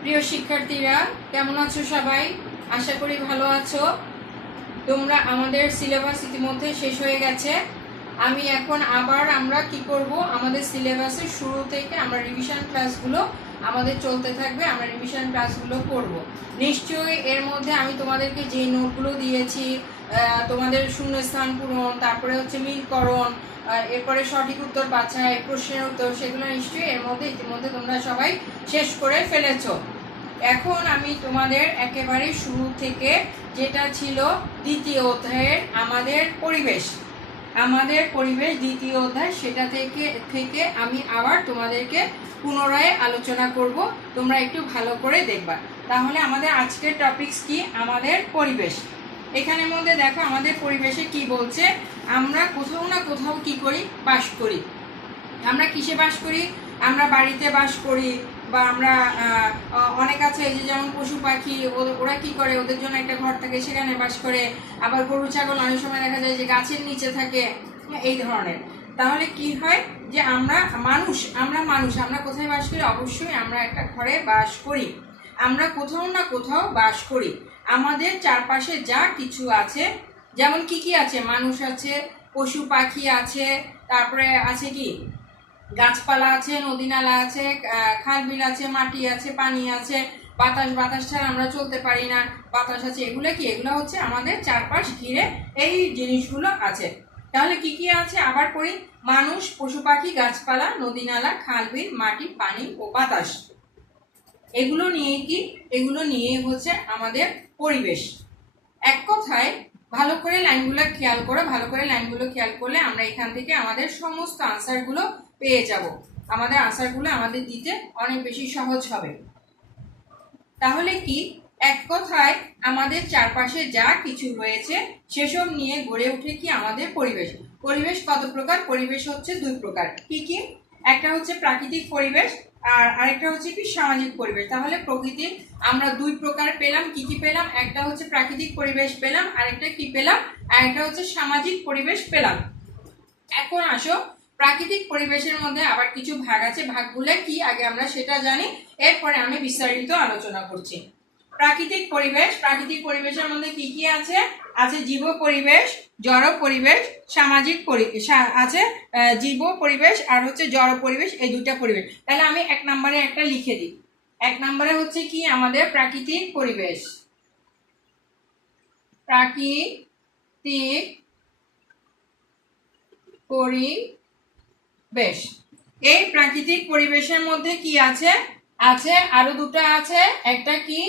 প্রিয় শিক্ষার্থীরা, কেমন আছো সবাই? আশা করি ভালো আছো। তোমরা আমাদের সিলেবাস ইতিমধ্যে শেষ হয়ে গেছে। আমি এখন আমরা কি করব, আমাদের সিলেবাসের শুরু থেকে আমরা রিভিশন ক্লাসগুলো আমাদের চলতে থাকবে। আমরা রিভিশন ক্লাসগুলো করব। নিশ্চয়ই এর মধ্যে আমি তোমাদেরকে যে নোটগুলো দিয়েছি, তোমাদের শূন্যস্থান পূরণ, তারপরে হচ্ছে মিলকরণ, এরপরে সঠিক উত্তর বাছাই, প্রশ্নের উত্তর, সেগুলো নিশ্চয়ই এর মধ্যে ইতিমধ্যে তোমরা সবাই শেষ করে ফেলেছো। এখন আমি তোমাদের একেবারে শুরু থেকে যেটা ছিল দ্বিতীয় অধ্যায়ের আমাদের পরিবেশ দ্বিতীয় অধ্যায়, সেটা থেকে আমি আবার তোমাদেরকে পুনরায় আলোচনা করব। তোমরা একটু ভালো করে দেখবা। তাহলে আমাদের আজকের টপিকস কি? আমাদের পরিবেশ। এখানের মধ্যে দেখো আমাদের পরিবেশে কি বলছে। আমরা কোথাও না কোথাও কি করি? বাস করি। আমরা কিসে বাস করি? আমরা বাড়িতে বাস করি, বা আমরা অনেক আছে যে যেমন পশু পাখি, ওরা কি করে, ওদের জন্য একটা ঘর থাকে, সেখানে বাস করে। আবার গরু ছাগল অনেক সময় দেখা যায় যে গাছের নিচে থাকে, এই ধরনের। তাহলে কি হয় যে আমরা কোথায় বাস করি? অবশ্যই আমরা একটা ঘরে বাস করি। আমরা কোথাও না কোথাও বাস করি। আমাদের চারপাশে যা কিছু আছে, যেমন কি কি আছে? মানুষ আছে, পশু পাখি আছে, তারপরে আছে কি গাছপালা আছে, নদী নালা আছে, খাল বিল আছে, মাটি আছে, পানি আছে, বাতাস ছাড়া আমরা চলতে পারি না, বাতাস আছে। এগুলো হচ্ছে আমাদের চারপাশ ঘিরে এই জিনিসগুলো আছে। তাহলে কি কি আছে আবার পড়ি? মানুষ, পশু পাখি, গাছপালা, নদী নালা, খাল বিল, মাটি, পানি ও বাতাস। এগুলো নিয়ে হচ্ছে আমাদের পরিবেশ। এক কথায় ভালো করে লাইনগুলো খেয়াল করলে আমরা এখান থেকে আমাদের সমস্ত আনসারগুলো পেয়ে যাব। আমাদের আনসারগুলো আমাদের দিতে অনেক বেশি সহজ হবে। তাহলে কি, এক কথায় আমাদের চারপাশে যা কিছু রয়েছে সেসব নিয়ে গড়ে উঠে কি আমাদের পরিবেশ। পরিবেশ কত প্রকার? পরিবেশ হচ্ছে দুই প্রকার। কি কি? একটা হচ্ছে প্রাকৃতিক পরিবেশ, আর আরেকটা হচ্ছে কি সামাজিক পরিবেশ। তাহলে প্রকৃতির আমরা দুই প্রকার পেলাম। কি কি পেলাম? একটা হচ্ছে প্রাকৃতিক পরিবেশ পেলাম, আরেকটা কি পেলাম? আরেকটা হচ্ছে সামাজিক পরিবেশ পেলাম। এখন আসো, প্রাকৃতিক পরিবেশের মধ্যে আবার কিছু ভাগ আছে। ভাগগুলো কি আগে আমরা সেটা জানি, এরপরে আমি বিস্তারিত আলোচনা করছি। প্রাকৃতিক পরিবেশের মধ্যে কি কি আছে? আছে জীব পরিবেশ, জড় পরিবেশ, সামাজিক পরিবেশ আছে। জীব পরিবেশ আর হচ্ছে জড় পরিবেশ, এই দুইটা পরিবেশ। তাহলে আমি এক নম্বরে একটা লিখে দিই। এক নম্বরে হচ্ছে কি আমাদের প্রাকৃতিক পরিবেশ। এই প্রাকৃতিক পরিবেশের মধ্যে কি আছে? আরো দুটো আছে। একটা কি?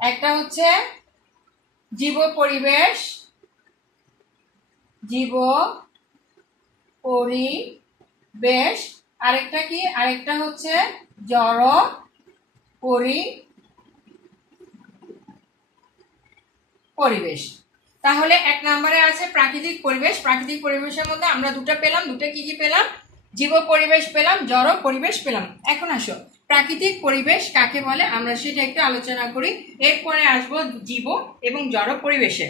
একটা হচ্ছে জীব পরিবেশ, আরেকটা কি? আরেকটা হচ্ছে জড় পরিবেশ। তাহলে এক নম্বরে আছে প্রাকৃতিক পরিবেশের মধ্যে আমরা দুটো পেলাম। দুটো কি কি পেলাম? জীব পরিবেশ পেলাম, জড় পরিবেশ পেলাম। এখন আসো, প্রাকৃতিক পরিবেশ কাকে বলে আমরা সেটা একটু আলোচনা করি, এরপরে আসবো জীব এবং জড় পরিবেশে।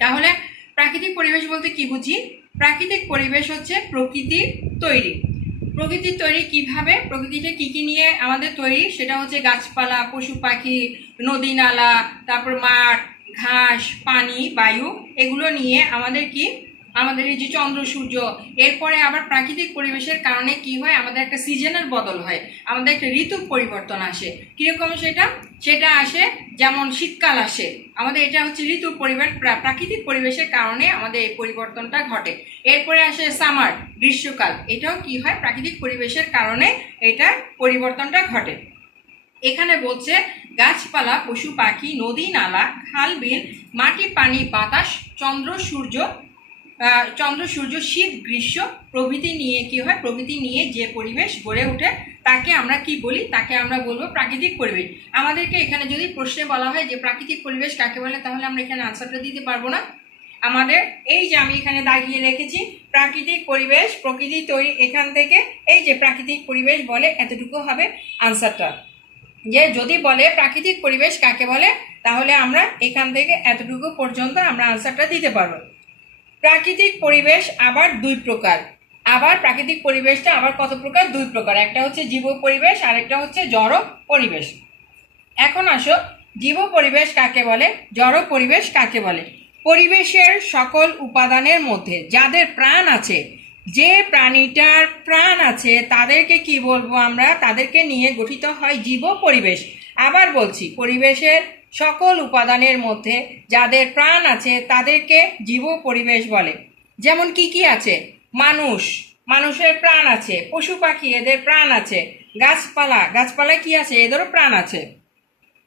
তাহলে প্রাকৃতিক পরিবেশ বলতে কি বুঝি? প্রাকৃতিক পরিবেশ হচ্ছে প্রকৃতির তৈরি। কিভাবে? প্রকৃতিটা কি কি নিয়ে আমাদের তৈরি? সেটা হচ্ছে গাছপালা, পশু পাখি, নদী নালা, তারপর মাঠ, ঘাস, পানি, বায়ু, এগুলো নিয়ে আমাদের এই যে চন্দ্র সূর্য। এরপরে আবার প্রাকৃতিক পরিবেশের কারণে কি হয়? আমাদের একটা সিজনের বদল হয়, আমাদের একটা ঋতু পরিবর্তন আসে। কিরকম সেটা আসে? যেমন শীতকাল আসে, আমাদের এটা হচ্ছে ঋতু পরিবর্তন। প্রাকৃতিক পরিবেশের কারণে আমাদের এই পরিবর্তনটা ঘটে। এরপরে আসে সামার, গ্রীষ্মকাল। এটাও কি হয়? প্রাকৃতিক পরিবেশের কারণে এটার পরিবর্তনটা ঘটে। এখানে বলছে গাছপালা, পশু পাখি, নদী নালা, খাল বিল, মাটি, পানি, বাতাস, চন্দ্র সূর্য, শীত গ্রীষ্ম প্রভৃতি নিয়ে কি হয়? প্রভৃতি নিয়ে যে পরিবেশ গড়ে ওঠে তাকে আমরা কি বলি? তাকে আমরা বলবো প্রাকৃতিক পরিবেশ। আমাদেরকে এখানে যদি প্রশ্নে বলা হয় যে প্রাকৃতিক পরিবেশ কাকে বলে, তাহলে আমরা এখানে আনসারটা দিতে পারবো না। আমাদের এই যে আমি এখানে দাগিয়ে রেখেছি প্রাকৃতিক পরিবেশ, প্রকৃতি তৈরি, এখান থেকে এই যে প্রাকৃতিক পরিবেশ বলে, এতটুকু হবে আনসারটা। যে যদি বলে প্রাকৃতিক পরিবেশ কাকে বলে, তাহলে আমরা এখান থেকে এতটুকু পর্যন্ত আমরা আনসারটা দিতে পারবো। প্রাকৃতিক পরিবেশ আবার দুই প্রকার। প্রাকৃতিক পরিবেশটা আবার কত প্রকার? দুই প্রকার। একটা হচ্ছে জীব পরিবেশ, আরেকটা হচ্ছে জড় পরিবেশ। এখন আসো জীব পরিবেশ কাকে বলে, জড় পরিবেশ কাকে বলে। পরিবেশের সকল উপাদানের মধ্যে যাদের প্রাণ আছে, যে প্রাণীটার প্রাণ আছে তাদেরকে কি বলবো আমরা, তাদেরকে নিয়ে গঠিত হয় জীব পরিবেশ। আবার বলছি, পরিবেশের সকল উপাদানের মধ্যে যাদের প্রাণ আছে তাদেরকে জীব পরিবেশ বলে। যেমন কি কি আছে, মানুষ, মানুষের প্রাণ আছে, পশু পাখি এদের প্রাণ আছে, গাছপালা, গাছপালায় কি আছে, এদেরও প্রাণ আছে।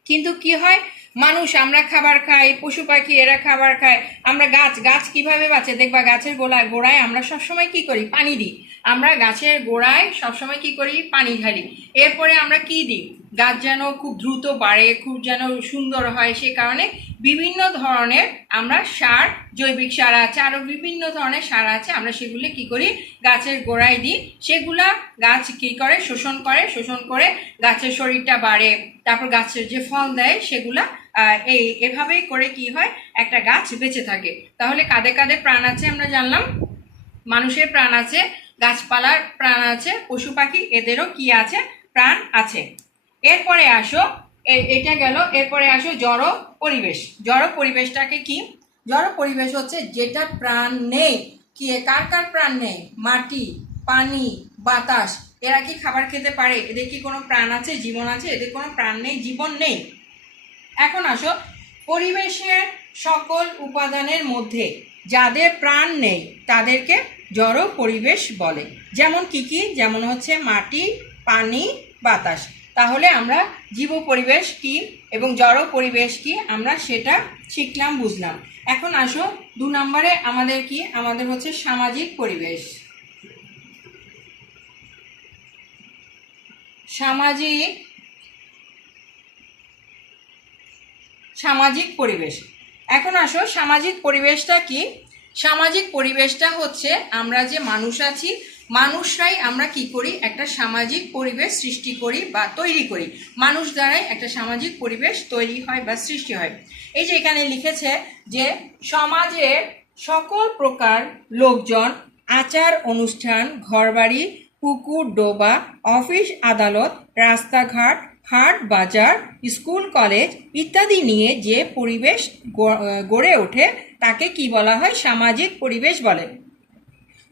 কিন্তু কি হয়, মানুষ আমরা খাবার খাই, পশু পাখি এরা খাবার খায়, আমরা গাছ, গাছ কিভাবে বাঁচে দেখবা, গাছের গোড়ায় আমরা সবসময় কি করি, পানি দিই। আমরা গাছের গোড়ায় সবসময় কি করি, পানি ঢালি। এরপরে আমরা কি দিই, গাছ যেন খুব দ্রুত বাড়ে, খুব যেন সুন্দর হয়, সে কারণে বিভিন্ন ধরনের আমরা সার, জৈবিক সার আছে, আরও বিভিন্ন ধরনের সার আছে, আমরা সেগুলি কি করি, গাছের গোড়ায় দিই। সেগুলা গাছ কি করে, শোষণ করে গাছের শরীরটা বাড়ে, তারপর গাছের যে ফল দেয় সেগুলা এভাবেই করে কি হয়, একটা গাছ বেঁচে থাকে। তাহলে কাদের কাদের প্রাণ আছে আমরা জানলাম, মানুষের প্রাণ আছে, গাছপালার প্রাণ আছে, পশু পাখি এদেরও কি আছে, প্রাণ আছে। এরপরে আসো, এটা গেল, এরপরে আসো জড় পরিবেশ। জড় পরিবেশটাকে কি, জড় পরিবেশ হচ্ছে যেটা প্রাণ নেই। কি, কার কার প্রাণ নেই, মাটি, পানি, বাতাস, এরা কি খাবার খেতে পারে, এদের কি কোনো প্রাণ আছে, জীবন আছে, এদের কোনো প্রাণ নেই, জীবন নেই। এখন আসো, পরিবেশের সকল উপাদানের মধ্যে যাদের প্রাণ নেই তাদেরকে জড় পরিবেশ বলে। যেমন কি কি, যেমন হচ্ছে মাটি, পানি, বাতাস। তাহলে আমরা জীব পরিবেশ কি এবং জড় পরিবেশ কি আমরা সেটা শিখলাম, বুঝলাম। এখন আসো 2 নম্বরে আমাদের কি, আমাদের হচ্ছে সামাজিক পরিবেশ। সামাজিক পরিবেশ। এখন আসো সামাজিক পরিবেশটা কি। সামাজিক পরিবেশটা হচ্ছে আমরা যে মানুষ আছি, মানুষরাই আমরা কি করি, একটা সামাজিক পরিবেশ সৃষ্টি করি বা তৈরি করি। মানুষ দ্বারাই একটা সামাজিক পরিবেশ তৈরি হয় বা সৃষ্টি হয়। এই যে এখানে লিখেছে যে সমাজের সকল প্রকার লোকজন, আচার অনুষ্ঠান, ঘরবাড়ি, পুকুর ডোবা, অফিস আদালত, রাস্তাঘাট, হাট বাজার, স্কুল কলেজ ইত্যাদি নিয়ে যে পরিবেশ গড়ে ওঠে তাকে কি বলা হয়, সামাজিক পরিবেশ বলে।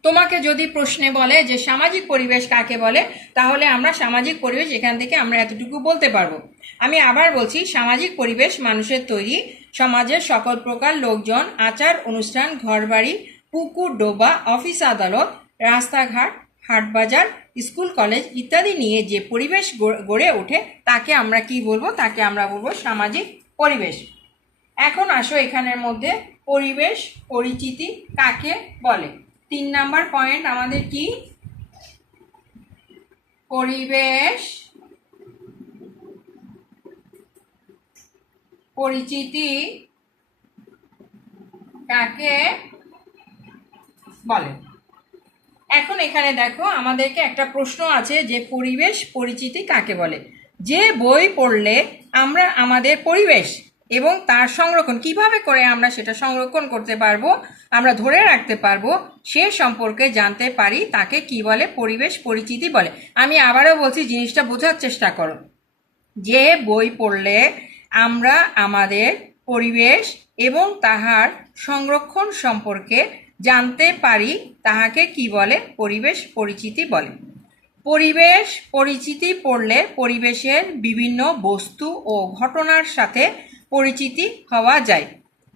তোমাকে যদি প্রশ্নে বলে যে সামাজিক পরিবেশ কাকে বলে, তাহলে আমরা সামাজিক পরিবেশ এখান থেকে আমরা এতটুকু বলতে পারবো। আমি আবার বলছি, সামাজিক পরিবেশ মানুষের তৈরি, সমাজের সকল প্রকার লোকজন, আচার অনুষ্ঠান, ঘরবাড়ি, পুকুর ডোবা, অফিস আদালত, রাস্তাঘাট, হাট বাজার, স্কুল কলেজ ইত্যাদি নিয়ে যে পরিবেশ গড়ে ওঠে তাকে আমরা কি বলবো, তাকে আমরা বলবো সামাজিক পরিবেশ। এখন আসো এখানের মধ্যে পরিবেশ পরিচিতি কাকে বলে। 3 নাম্বার পয়েন্ট আমাদের কি, পরিবেশ পরিচিতি কাকে বলে। এখন এখানে দেখো আমাদেরকে একটা প্রশ্ন আছে যে পরিবেশ পরিচিতি কাকে বলে। যে বই পড়লে আমরা আমাদের পরিবেশ এবং তার সংরক্ষণ কিভাবে করে আমরা সেটা সংরক্ষণ করতে পারবো, আমরা ধরে রাখতে পারবো, সে সম্পর্কে জানতে পারি, তাকে কি বলে, পরিবেশ পরিচিতি বলে। আমি আবারও বলছি, জিনিসটা বোঝার চেষ্টা করো। যে বই পড়লে আমরা আমাদের পরিবেশ এবং তাহার সংরক্ষণ সম্পর্কে জানতে পারি তাহাকে কি বলে, পরিবেশ পরিচিতি বলে। পরিবেশ পরিচিতি পড়লে পরিবেশের বিভিন্ন বস্তু ও ঘটনার সাথে পরিচিতি হওয়া যায়।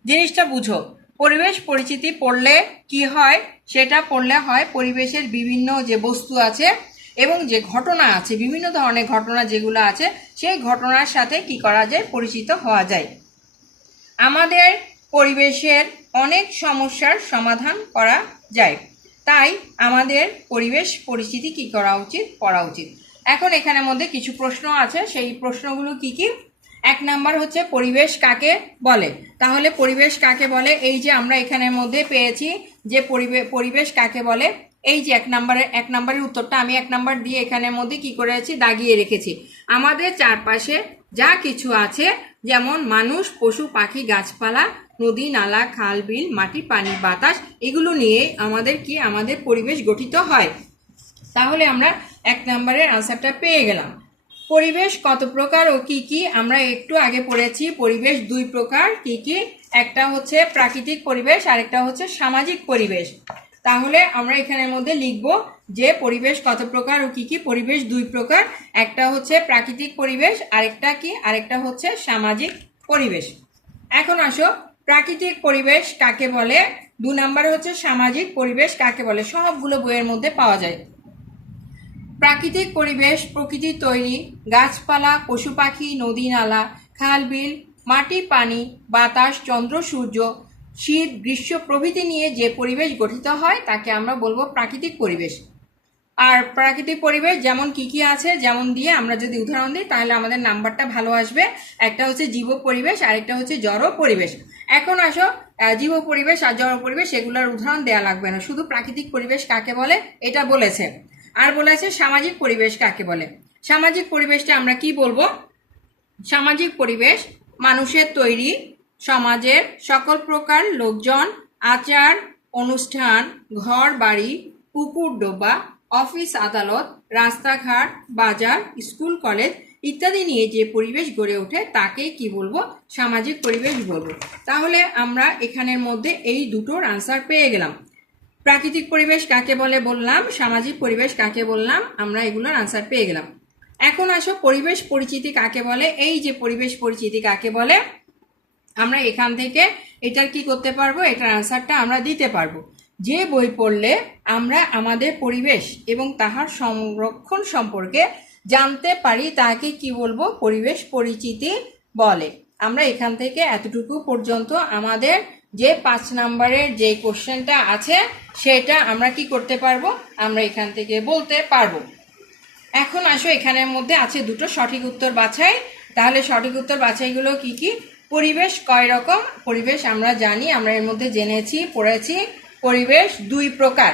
জিনিসটা বুঝো, পরিবেশ পরিচিতি পড়লে কি হয়, সেটা পড়লে হয় পরিবেশের বিভিন্ন যে বস্তু আছে এবং যে ঘটনা আছে, বিভিন্ন ধরনের ঘটনা যেগুলো আছে, সেই ঘটনার সাথে কি করা যায়, পরিচিত হওয়া যায়। আমাদের পরিবেশের অনেক সমস্যার সমাধান করা যায়, তাই আমাদের পরিবেশ পরিচিতি কি করা উচিত, পড়া উচিত। এখন এখানের মধ্যে কিছু প্রশ্ন আছে, সেই প্রশ্নগুলো কি কি। 1 নাম্বার হচ্ছে পরিবেশ কাকে বলে। তাহলে পরিবেশ কাকে বলে, এই যে আমরা এখানের মধ্যে পেয়েছি যে পরিবেশ কাকে বলে, এই যে 1 নাম্বারের উত্তরটা আমি 1 নাম্বার দিয়ে এখানের মধ্যে কি করেছি, দাগিয়ে রেখেছি। আমাদের চারপাশে যা কিছু আছে, যেমন মানুষ, পশু পাখি, গাছপালা, নদী নালা, খাল বিল, মাটি, পানি, বাতাস, এগুলো নিয়ে আমাদের কি, আমাদের পরিবেশ গঠিত হয়। তাহলে আমরা 1 নাম্বারের আনসারটা পেয়ে গেলাম। পরিবেশ কত প্রকার ও কি কি আমরা একটু আগে পড়েছি। পরিবেশ দুই প্রকার, কি কি? একটা হচ্ছে প্রাকৃতিক পরিবেশ, আরেকটা হচ্ছে সামাজিক পরিবেশ। তাহলে আমরা এখানের মধ্যে লিখব যে পরিবেশ কত প্রকার ও কি কি। পরিবেশ দুই প্রকার, একটা হচ্ছে প্রাকৃতিক পরিবেশ, আরেকটা কি? আরেকটা হচ্ছে সামাজিক পরিবেশ। এখন আসো, প্রাকৃতিক পরিবেশ কাকে বলে, 2 নম্বরে হচ্ছে সামাজিক পরিবেশ কাকে বলে। সবগুলো বইয়ের মধ্যে পাওয়া যায়। প্রাকৃতিক পরিবেশ প্রকৃতির তৈরি, গাছপালা, পশু পাখি, নদী নালা, খাল বিল, মাটি পানি, বাতাস, চন্দ্র সূর্য, শীত গ্রীষ্ম প্রভৃতি নিয়ে যে পরিবেশ গঠিত হয় তাকে আমরা বলবো প্রাকৃতিক পরিবেশ। আর প্রাকৃতিক পরিবেশ যেমন কি কি আছে, যেমন দিয়ে আমরা যদি উদাহরণ দিই তাহলে আমাদের নাম্বারটা ভালো আসবে। একটা হচ্ছে জীব পরিবেশ, আরেকটা হচ্ছে জড় পরিবেশ। এখন আসো, জীব পরিবেশ আর জড় পরিবেশ এগুলোর উদাহরণ দেওয়া লাগবে না, শুধু প্রাকৃতিক পরিবেশ কাকে বলে এটা বলেছে। আর বলেছে সামাজিক পরিবেশ কাকে বলে। সামাজিক পরিবেশটা আমরা কি বলবো? সামাজিক পরিবেশ মানুষের তৈরি, সমাজের সকল প্রকার লোকজন, আচার অনুষ্ঠান, ঘর বাড়ি, পুকুর ডোবা, অফিস আদালত, রাস্তাঘাট, বাজার, স্কুল কলেজ ইত্যাদি নিয়ে যে পরিবেশ গড়ে ওঠে তাকেই কি বলবো? সামাজিক পরিবেশ বলবো। তাহলে আমরা এখানের মধ্যে এই দুটোর আনসার পেয়ে গেলাম। প্রাকৃতিক পরিবেশ কাকে বলে বললাম, সামাজিক পরিবেশ কাকে বললাম, আমরা এগুলোর আনসার পেয়ে গেলাম। এখন আসো পরিবেশ পরিচিতি কাকে বলে। এই যে পরিবেশ পরিচিতি কাকে বলে, আমরা এখান থেকে এটার কি করতে পারবো, এটার আনসারটা আমরা দিতে পারবো। যে বই পড়লে আমরা আমাদের পরিবেশ এবং তাহার সংরক্ষণ সম্পর্কে জানতে পারি তাকে কি বলবো? পরিবেশ পরিচিতি বলে। আমরা এখান থেকে এতটুকু পর্যন্ত আমাদের যে 5 নম্বরের যে কোশ্চেনটা আছে সেটা আমরা কি করতে পারবো? আমরা এখান থেকে বলতে পারবো। এখন আসো, এখানের মধ্যে আছে দুটো সঠিক উত্তর বাছাই। তাহলে সঠিক উত্তর বাছাইগুলো কি কি? পরিবেশ কয় রকম? পরিবেশ আমরা জানি, আমরা এর মধ্যে জেনেছি, পড়েছি। পরিবেশ 2 প্রকার,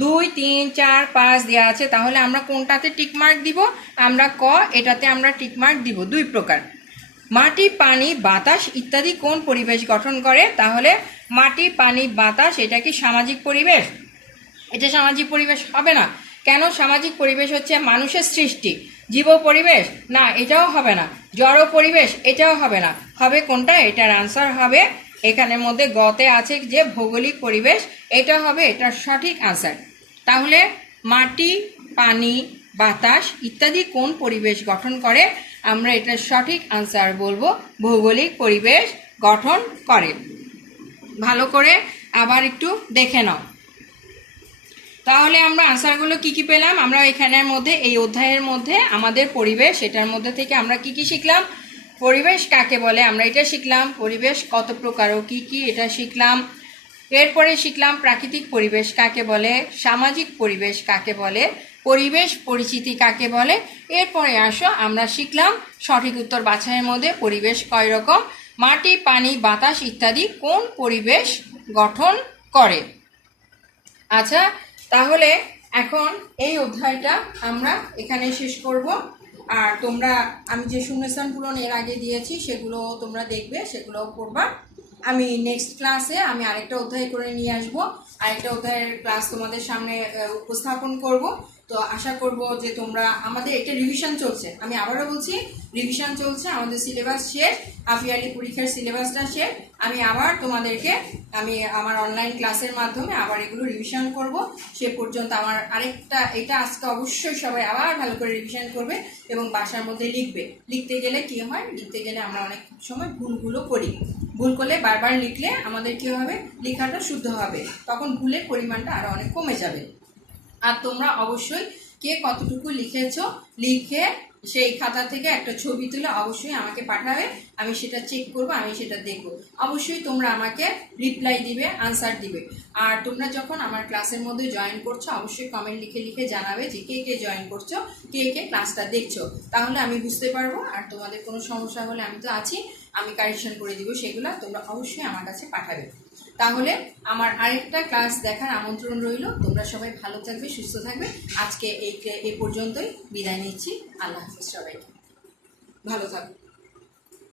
2, 3, 4, 5 দেওয়া আছে। তাহলে আমরা কোনটাতে টিকমার্ক দিব? আমরা ক এটাতে আমরা টিকমার্ক দিব। 2 প্রকার। মাটি পানি বাতাস ইত্যাদি কোন পরিবেশ গঠন করে? তাহলে মাটি পানি বাতাস এটা কি সামাজিক পরিবেশ? এটা সামাজিক পরিবেশ হবে না। কেন? সামাজিক পরিবেশ হচ্ছে মানুষের সৃষ্টি। জীব পরিবেশ না, এটাও হবে না। জড় পরিবেশ এটাও হবে না। হবে কোনটা? এটার আনসার হবে এখানের মধ্যে গতে আছে যে ভৌগোলিক পরিবেশ, এটা হবে এটার সঠিক আনসার। তাহলে মাটি পানি বাতাস ইত্যাদি কোন পরিবেশ গঠন করে? আমরা এটার সঠিক আনসার বলবো ভৌগোলিক পরিবেশ গঠন করে। ভালো করে আবার একটু দেখে নাও। তাহলে আমরা আনসারগুলো কি কি পেলাম? আমরা এখানের মধ্যে এই অধ্যায়ের মধ্যে আমাদের পরিবেশ, এটার মধ্যে থেকে আমরা কি কি শিখলাম? পরিবেশ কাকে বলে আমরা এটা শিখলাম, পরিবেশ কত প্রকার ও কি কি এটা শিখলাম। এরপরে শিখলাম প্রাকৃতিক পরিবেশ কাকে বলে, সামাজিক পরিবেশ কাকে বলে, পরিবেশ পরিচিতি কাকে বলে। এরপরে আসো আমরা শিখলাম সঠিক উত্তর বাছাইয়ের মধ্যে পরিবেশ কয় রকম, মাটি পানি বাতাস ইত্যাদি কোন পরিবেশ গঠন করে। আচ্ছা, তাহলে এখন এই অধ্যায়টা আমরা এখানে শেষ করব। আর তোমরা আমি যে শূন্যস্থান পূরণ এর আগে দিয়েছি সেগুলো তোমরা দেখবে, সেগুলোও পড়বা। আমি নেক্সট ক্লাসে আমি আরেকটা অধ্যায় করে নিয়ে আসবো, আরেকটা অধ্যায়ের ক্লাস তোমাদের সামনে উপস্থাপন করব। তো আশা করব যে তোমরা, আমাদের একটা রিভিশন চলছে, আমি আবারও বলছি রিভিশন চলছে, আমাদের সিলেবাস শেষ, হাফ ইয়ারলি পরীক্ষার সিলেবাসটা শেষ। আমি আবার তোমাদেরকে আমার অনলাইন ক্লাসের মাধ্যমে আবার এগুলো রিভিশন করব। সে পর্যন্ত আমার আরেকটা, এটা আজকে অবশ্যই সবাই আবার ভালো করে রিভিশন করবে এবং বাসার মধ্যে লিখবে। লিখতে গেলে কি হয়, লিখতে গেলে আমরা অনেক সময় ভুলগুলো করি। ভুল করলে বারবার লিখলে আমাদের কি হবে, লেখাটা শুদ্ধ হবে, তখন ভুলের পরিমাণটা আরো অনেক কমে যাবে। আর তোমরা অবশ্যই কে কতটুকু লিখেছো লিখে সেই খাতা থেকে একটা ছবি তুলে অবশ্যই আমাকে পাঠাবে, আমি সেটা চেক করব, আমি সেটা দেখব। অবশ্যই তোমরা আমাকে রিপ্লাই দিবে, আনসার দিবে। আর তোমরা যখন আমার ক্লাসের মধ্যে জয়েন করছো অবশ্যই কমেন্ট লিখে লিখে জানাবে যে কে কে জয়েন করছো, কে কে ক্লাসটা দেখছো, তাহলে আমি বুঝতে পারবো। আর তোমাদের কোনো সমস্যা হলে আমি তো আছি, আমি কারেকশন করে দিব, সেগুলো তোমরা অবশ্যই আমার কাছে পাঠাবে। তাহলে আমার আরেকটা ক্লাস দেখার আমন্ত্রণ রইল। তোমরা সবাই ভালো থাকবে, সুস্থ থাকবে। আজকে এই পর্যন্তই বিদায় নিচ্ছি। আল্লাহ হাফেজ, সবাইকে ভালো থাকবে।